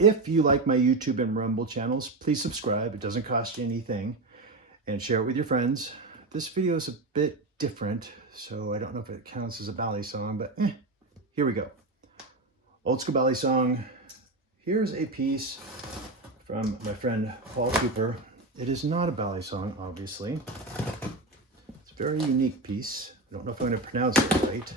If you like my YouTube and Rumble channels, please subscribe. It doesn't cost you anything. And share it with your friends. This video is a bit different, so I don't know if it counts as a Balisong, but here we go. Old school Balisong. Here's a piece from my friend Paul Cooper. It is not a Balisong, obviously. It's a very unique piece. I don't know if I'm going to pronounce it right.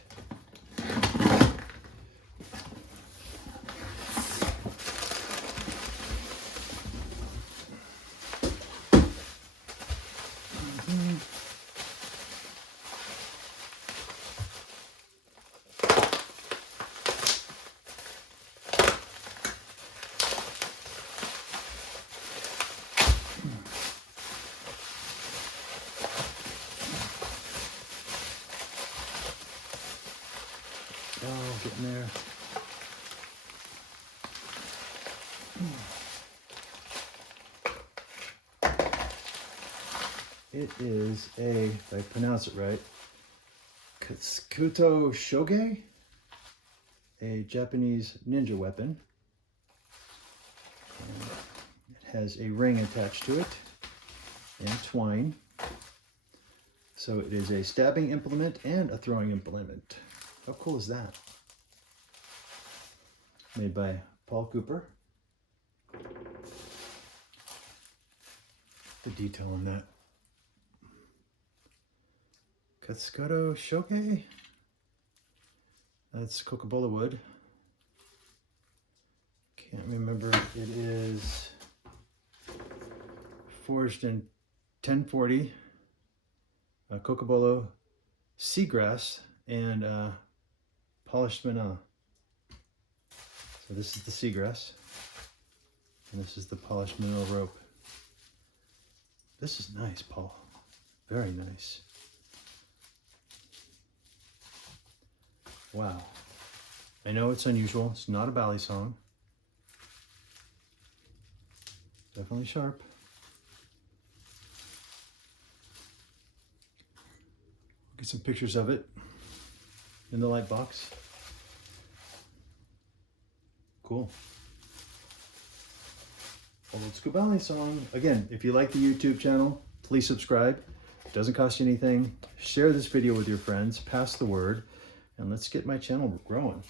Oh, getting there. It is a, if I pronounce it right, Kyoketsu Shoge, a Japanese ninja weapon. It has a ring attached to it and twine. So it is a stabbing implement and a throwing implement. How cool is that? Made by Paul Cooper. The detail on that. Kyoketsu Shoge. That's Coca-Cola wood. Can't remember. It is forged in 1040. Coca-Cola seagrass and polished manila. So this is the seagrass, and this is the polished mineral rope. This is nice, Paul. Very nice. Wow. I know it's unusual. It's not a Balisong. Definitely sharp. Get some pictures of it in the light box. Cool. Old school Balisong. Again, if you like the YouTube channel, please subscribe. It doesn't cost you anything. Share this video with your friends. Pass the word. And let's get my channel growing.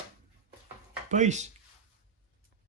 Peace.